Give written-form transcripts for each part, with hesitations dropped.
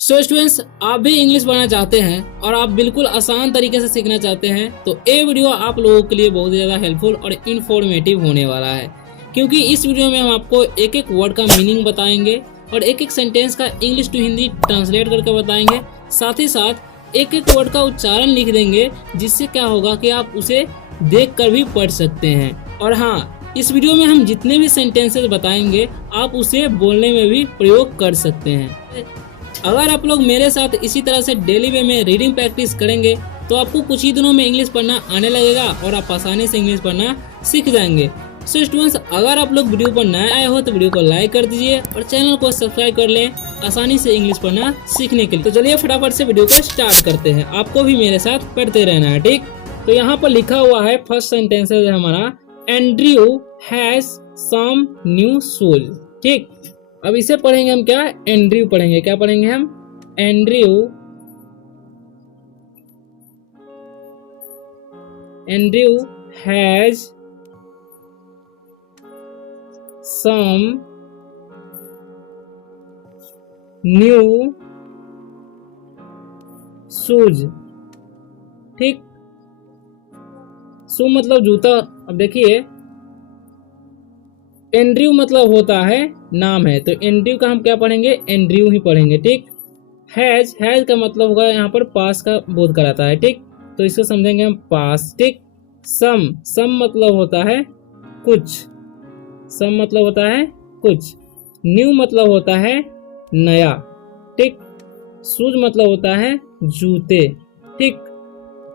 So students, आप भी English पढ़ना चाहते हैं और आप बिल्कुल आसान तरीके से सीखना चाहते हैं तो ये वीडियो आप लोगों के लिए बहुत ज़्यादा हेल्पफुल और इन्फॉर्मेटिव होने वाला है। क्योंकि इस वीडियो में हम आपको एक एक वर्ड का मीनिंग बताएंगे और एक एक सेंटेंस का इंग्लिश टू हिंदी ट्रांसलेट करके बताएंगे। साथ ही साथ एक एक वर्ड का उच्चारण लिख देंगे, जिससे क्या होगा कि आप उसे देख कर भी पढ़ सकते हैं। और हाँ, इस वीडियो में हम जितने भी सेंटेंसेस बताएंगे आप उसे बोलने में भी प्रयोग कर सकते हैं। अगर आप लोग मेरे साथ इसी तरह से डेली वे में रीडिंग प्रैक्टिस करेंगे तो आपको कुछ ही दिनों में इंग्लिश पढ़ना आने लगेगा और आप आसानी से इंग्लिश पढ़ना सीख जाएंगे। सो स्टूडेंट्स, अगर आप लोग वीडियो पर नए आए हो तो वीडियो को लाइक कर दीजिए और चैनल को सब्सक्राइब कर लें आसानी से इंग्लिश पढ़ना सीखने के लिए। तो चलिए फटाफट से वीडियो को स्टार्ट करते हैं। आपको भी मेरे साथ पढ़ते रहना है, ठीक? तो यहाँ पर लिखा हुआ है, फर्स्ट सेंटेंस है हमारा, Andrew has some new shoes. ठीक, अब इसे पढ़ेंगे हम क्या? एंड्रयू पढ़ेंगे। क्या पढ़ेंगे हम? Andrew has some new shoes. ठीक, शू मतलब जूता। अब देखिए, एंड्रयू मतलब होता है नाम है, तो एंड्रयू का हम क्या पढ़ेंगे? एंड्रयू ही पढ़ेंगे। ठीक, हैज का मतलब होगा यहाँ पर पास का बोध कराता है। ठीक, तो इसको समझेंगे हम पास। ठीक, सम मतलब होता है कुछ। सम मतलब होता है कुछ। न्यू मतलब होता है नया। ठीक, शूज मतलब होता है जूते। ठीक,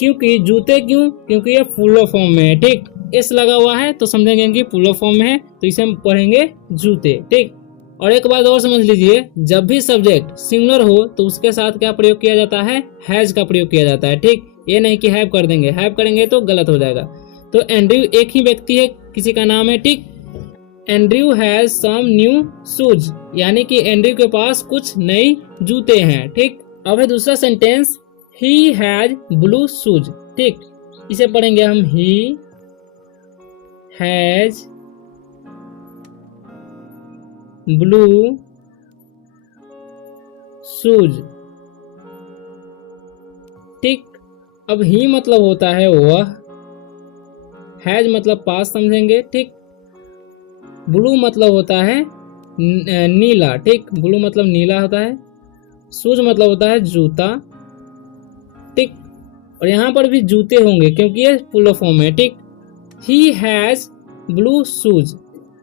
क्योंकि जूते क्योंकि ये फुल फॉर्म में है। ठीक, एस लगा हुआ है तो समझेंगे कि फुल फॉर्म में है, तो इसे हम पढ़ेंगे जूते। ठीक, और एक बात और समझ लीजिए, जब भी सब्जेक्ट सिंगुलर हो तो उसके साथ क्या प्रयोग किया जाता है? हैज का प्रयोग किया जाता है। ठीक, ये नहीं कि हैव कर देंगे, हैव करेंगे तो गलत हो जाएगा। तो एंड्रयू एक ही व्यक्ति है, किसी का नाम है। ठीक, Andrew has some new shoes, यानी कि एंड्रयू के पास कुछ नए जूते हैं। ठीक, अब है दूसरा sentence, he has blue shoes. ठीक, इसे पढ़ेंगे हम, ही हैज ब्लू शूज। ठीक, अब ही मतलब होता है वह, हैज मतलब पास समझेंगे। ठीक, ब्लू मतलब होता है नीला। ठीक, ब्लू मतलब नीला होता है। शूज मतलब होता है जूता। ठीक, और यहाँ पर भी जूते होंगे क्योंकि ये फुल फॉर्म है। ठीक, ही हैज ब्लू शूज।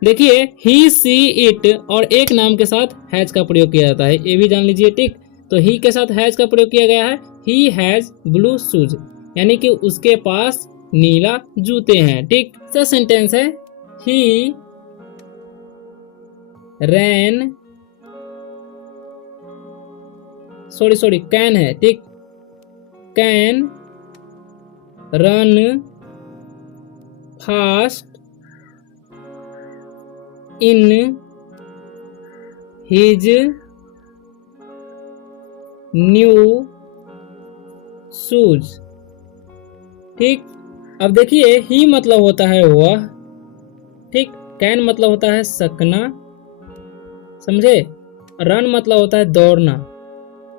देखिए, ही सी इट और एक नाम के साथ हैज का प्रयोग किया जाता है, ये भी जान लीजिए। ठीक, तो ही के साथ हैज का प्रयोग किया गया है। ही हैज ब्लू शूज, यानी कि उसके पास नीला जूते हैं। ठीक, दूसरा सेंटेंस है, ही रैन कैन है। ठीक, can run fast in his new shoes. ठीक, अब देखिए, ही मतलब होता है वह। ठीक, कैन मतलब होता है सकना, समझे? रन मतलब होता है दौड़ना।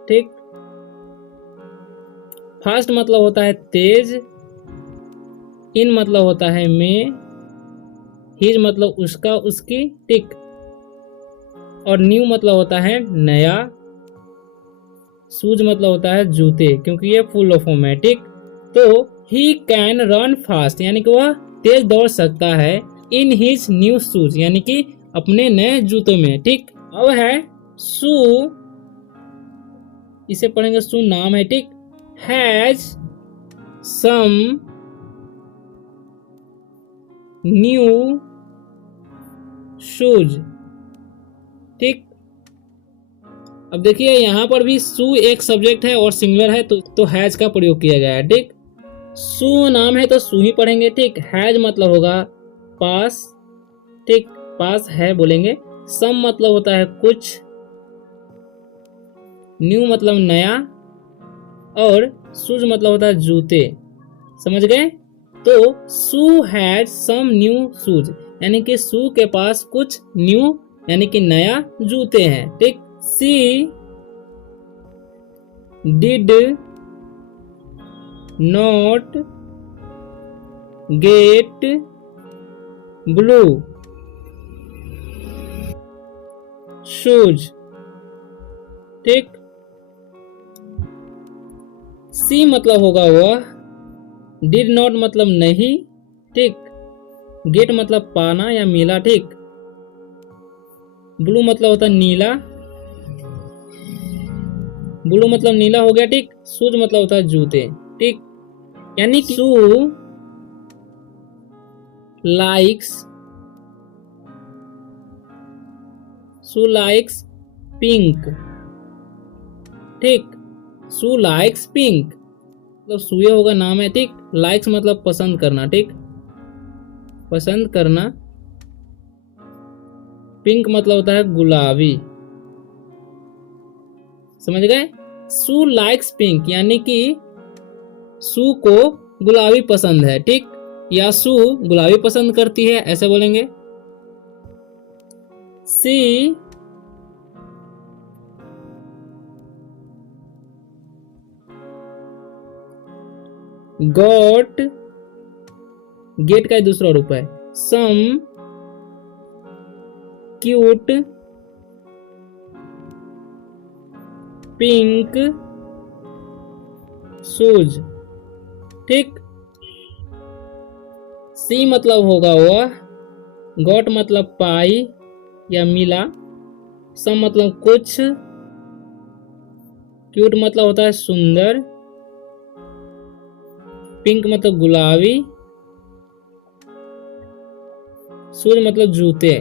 ठीक, फास्ट मतलब होता है तेज। इन मतलब होता है में। हिज मतलब उसका उसकी। ठीक, और न्यू मतलब होता है नया। शूज मतलब होता है जूते, क्योंकि ये फुल फॉर्म है। ठीक, तो ही कैन रन फास्ट, यानी कि वह तेज दौड़ सकता है। इन हिज न्यू शूज, यानी कि अपने नए जूतों में। ठीक, अब है शू, इसे पढ़ेंगे शू नाम है। ठीक, हैज सम न्यू शूज। ठीक, अब देखिए, यहाँ पर भी शू एक सब्जेक्ट है और सिंगुलर है, तो हैज का प्रयोग किया गया है। ठीक, शू नाम है तो शू ही पढ़ेंगे। ठीक, हैज मतलब होगा पास। ठीक, पास है बोलेंगे। सम मतलब होता है कुछ। न्यू मतलब नया, और शूज मतलब होता है जूते। समझ गए? तो सू हैड सम न्यू शूज, यानी कि सू के पास कुछ न्यू यानी कि नया जूते हैं। ठीक, she did not get blue shoes. ठीक। सी मतलब होगा वह, डिड नॉट मतलब नहीं। ठीक। गेट मतलब पाना या मिला। ठीक। ब्लू मतलब होता नीला, ब्लू मतलब नीला हो गया। ठीक। शूज मतलब होता है जूते। ठीक। यानी कि शू लाइक्स पिंक। ठीक। शू लाइक्स पिंक मतलब सूर्य होगा नाम है। ठीक। लाइक्स मतलब पसंद करना। ठीक। पसंद करना। पिंक मतलब होता है गुलाबी। समझ गए। शू लाइक्स पिंक यानी कि शू को गुलाबी पसंद है। ठीक। या शू गुलाबी पसंद करती है, ऐसे बोलेंगे। सी गॉट, गेट का दूसरा रूप है, सम क्यूट पिंक शूज। ठीक। सी मतलब होगा वह, गॉट मतलब पाई या मिला, सम मतलब कुछ, क्यूट मतलब होता है सुंदर, पिंक मतलब गुलाबी, शूज मतलब जूते।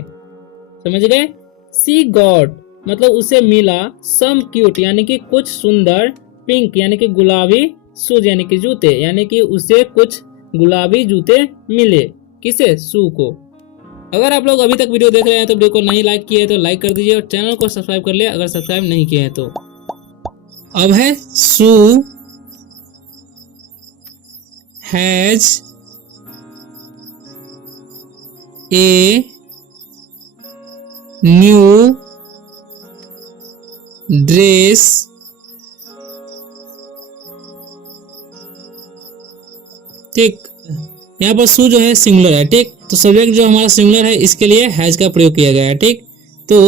समझ गए। सी गॉट मतलब उसे मिला, सम क्यूट यानी कि कुछ सुंदर, पिंक यानी कि गुलाबी, शूज यानी कि जूते, यानी कि उसे कुछ गुलाबी जूते मिले। किसे? शू को। अगर आप लोग अभी तक वीडियो देख रहे हैं तो वीडियो को नहीं लाइक किए तो लाइक कर दीजिए और चैनल को सब्सक्राइब कर ले अगर सब्सक्राइब नहीं किए हैं तो। अब है शू हैज ए न्यू ड्रेस ठीक। यहाँ पर शू जो है सिंगुलर है। ठीक। तो सब्जेक्ट जो हमारा सिंगुलर है इसके लिए हैज का प्रयोग किया गया है। ठीक। तो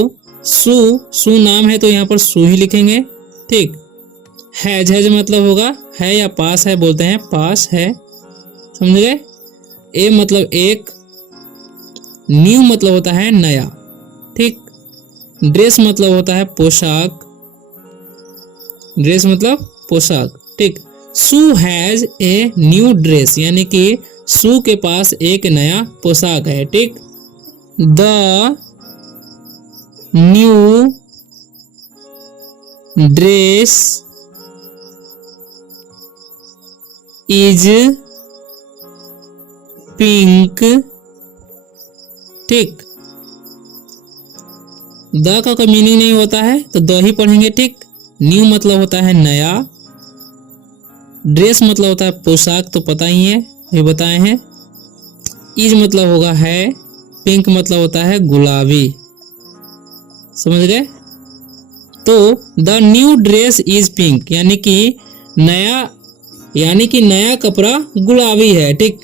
शू नाम है तो यहाँ पर शू ही लिखेंगे। ठीक। हैज मतलब होगा है या पास है, बोलते हैं पास है। समझ गए। ए मतलब एक, न्यू मतलब होता है नया। ठीक। ड्रेस मतलब होता है पोशाक, ड्रेस मतलब पोशाक। ठीक। शू हैज ए न्यू ड्रेस यानी कि शू के पास एक नया पोशाक है। ठीक। The new dress is pink. ठीक। द का कोई मीनिंग नहीं होता है तो द ही पढ़ेंगे। ठीक। न्यू मतलब होता है नया, ड्रेस मतलब होता है पोशाक, तो पता ही है, ये बताए हैं। इज मतलब होगा है, पिंक मतलब होता है गुलाबी। समझ गए। तो the new dress is pink यानी कि नया कपड़ा गुलाबी है। ठीक।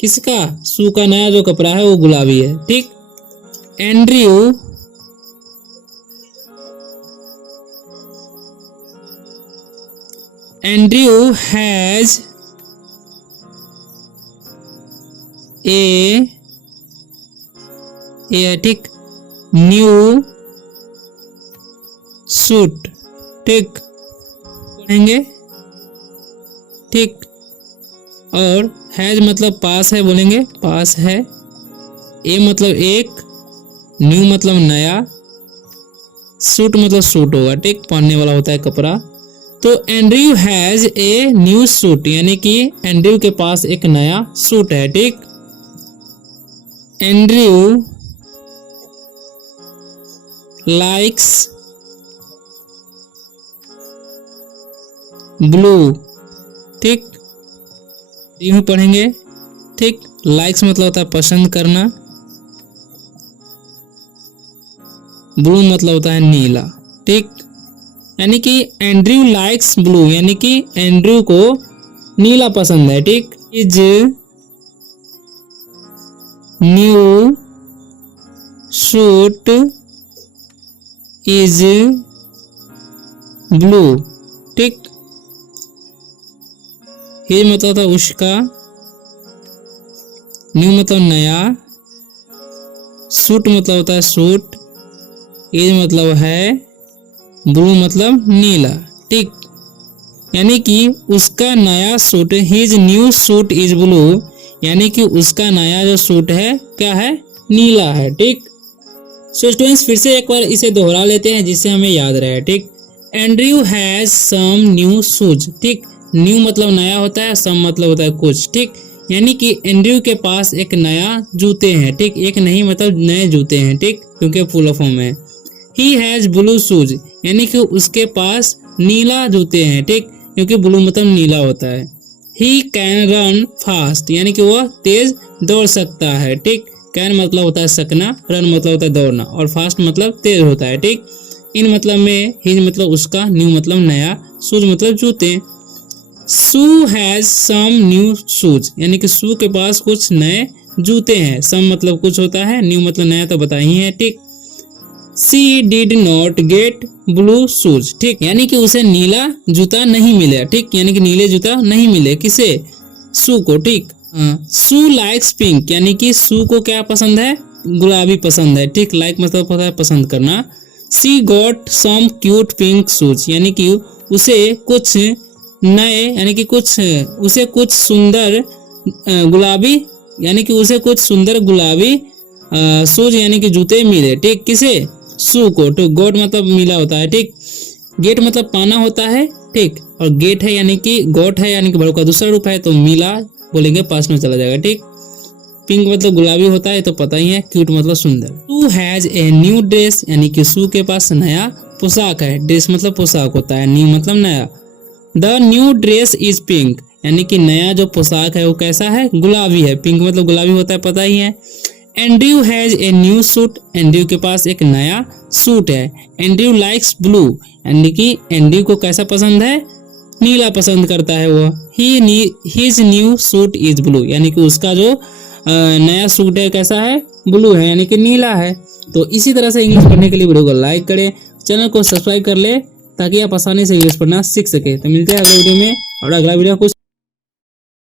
किसका? शू का नया जो कपड़ा है वो गुलाबी है। ठीक। एंड्रयू हैज ए ठीक न्यू सूट। ठीक। पढ़ेंगे। ठीक। और हैज मतलब पास है, बोलेंगे पास है। ए मतलब एक, न्यू मतलब नया, सूट मतलब सूट होगा। ठीक। पहनने वाला होता है कपड़ा। तो Andrew has a new suit यानी कि एंड्रयू के पास एक नया सूट है। ठीक। Andrew likes blue. ठीक। यूं पढ़ेंगे। ठीक। लाइक्स मतलब होता है पसंद करना, ब्लू मतलब होता है नीला। ठीक। यानी कि एंड्रयू लाइक्स ब्लू, यानी कि एंड्रयू को नीला पसंद है। ठीक, is new suit is blue. ठीक, ये मतलब था उसका, न्यू मतलब नया, सूट मतलब होता है सूट, ये मतलब है ब्लू मतलब नीला। ठीक, यानी कि उसका नया suit, his new suit is blue, यानी कि उसका नया जो सूट है क्या है, नीला है। ठीक, सो स्टूडेंट्स फिर से एक बार इसे दोहरा लेते हैं जिससे हमें याद रहे। ठीक, Andrew has some new shoes. ठीक, न्यू मतलब नया होता है, सम मतलब होता है कुछ। ठीक, यानी कि एंड्रयू के पास एक नया जूते हैं। ठीक, एक नहीं मतलब नए जूते हैं। ठीक, क्योंकि फुल फॉर्म है। ही हैज ब्लू शूज, यानी कि उसके पास नीला जूते हैं। ठीक, क्योंकि ब्लू मतलब नीला होता है। ही कैन रन फास्ट, यानी कि वह तेज दौड़ सकता है। ठीक, कैन मतलब होता है सकना, रन मतलब होता है दौड़ना, और फास्ट मतलब तेज होता है। ठीक, इन मतलब में हिज मतलब उसका, न्यू मतलब नया, शूज मतलब जूते। सू हैज सम न्यू शूज, यानी कि सू के पास कुछ नए जूते हैं। सम मतलब कुछ होता है, न्यू मतलब नया तो बता ही है। ठीक, she did not get blue shoes. ठीक, यानी कि उसे नीला जूता नहीं मिले। ठीक, यानी कि नीले जूता नहीं मिले किसे, सू को। ठीक, सू लाइक्स पिंक, यानी कि सू को क्या पसंद है, गुलाबी पसंद है। ठीक, लाइक मतलब होता है पसंद करना। She got some cute pink shoes, यानी कि उसे कुछ नए, यानी कि उसे कुछ सुंदर गुलाबी, यानी कि उसे कुछ सुंदर गुलाबी शूज यानी कि जूते मिले। ठीक, किसे, सू को। तो गॉट मतलब मिला होता है। ठीक, गेट मतलब पाना होता है। ठीक, और गेट है यानी कि गॉट है, यानी कि वर्ब का दूसरा रूप है, तो मिला बोलेंगे पास में चला जाएगा। ठीक, पिंक मतलब गुलाबी होता है तो पता ही है, क्यूट मतलब सुंदर। सू हैज ए न्यू ड्रेस, यानी कि सू के पास नया पोशाक है। ड्रेस मतलब पोशाक होता है, न्यू मतलब नया। The new dress is pink, यानी कि नया जो पोशाक है वो कैसा है, गुलाबी है। पिंक मतलब गुलाबी होता है, पता ही है। Andrew has a new suit, Andrew के पास एक नया सूट है। एंड्रयू लाइक्स ब्लू, यानी कि एंड्रयू को कैसा पसंद है, नीला पसंद करता है वो। His new suit is blue, यानी कि उसका जो नया सूट है कैसा है, ब्लू है, यानी कि नीला है। तो इसी तरह से इंग्लिश पढ़ने के लिए वीडियो को लाइक करें, चैनल को सब्सक्राइब कर ले ताकि आप आसानी से इंग्लिश पढ़ना सीख सके। तो मिलते हैं अगले वीडियो में, और अगला वीडियो कुछ